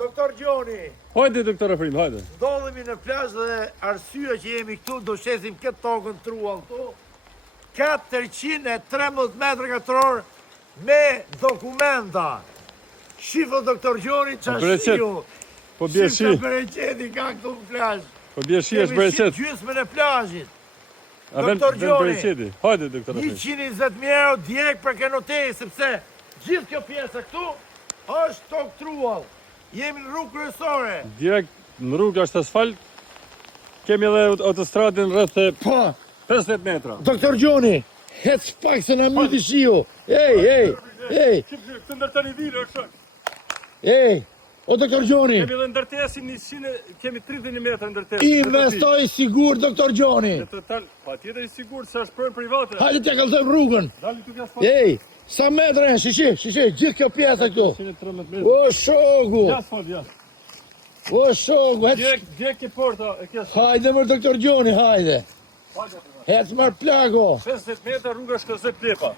Doktor Gjoni. Hajde, doktor Afrim, hajde. Ndodhemi në plazh dhe arsyeja që jemi këtu do shesim këtë tokën truall këtu. 413 metra katror me dokumenta. Shifo doktor Gjoni çashiu. Po bie shi. Bereqeti ka këtu në plazh. Po bie shi është bereqet. Gjysmën e plazhit. A vjen bereqeti. Hajde, doktor Afrim. 120.000 euro direkt për kenotej, sepse gjithë kjo pjesa këtu është tokë truall. Jemi në rrugë kryesore. Direkt në rrugë është asfalt. Kemi edhe autostradën rreth 50 metra. Doktor Gjoni, hec pak se na myti shiu. Ej. Këtë ndërtoni vilë është. Ej, o doktor Gjoni. Kemi edhe ndërtesin 100, kemi 30 metra ndërtes. Investoj sigur, doktor Gjoni. Në total, patjetër i sigurt se është pronë private. Hajde t'ja kallëzojmë rrugën. Dali tu asfalt. Ej, sa metra janë, shishi, gjithë kjo pjesa këtu. 113 metra. O shogu, Asfalt, ja. o shogu, Direkt e porta e kjo. hajde mër doktor Gjoni, hajde. Hec mër plago. 50 metra rruga Shkozet Plepa.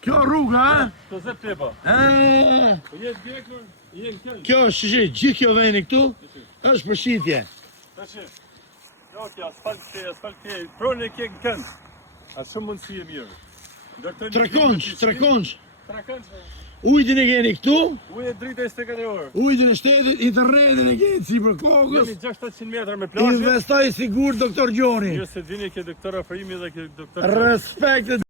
Kjo rruga, ha? Shkozet Plepa. Po jetë direktur, jenë kënë. Kjo, shishi, gjithë kjo veni këtu, është përshitje. Tashi. Jo, kjo asfalt ke, pronë e ke në kënd. A shumë mundësi e mirë. Trekonç. Trekonç. Ujtin e keni këtu, Ujë drita 24 orë. ujtin e shtetit, internetin e keni si për kokës. Jemi 600 metra me plazhe. Investoj sigur, doktor Gjoni. Mirë se vini ke doktor Afrimi dhe ke doktor. Respekt.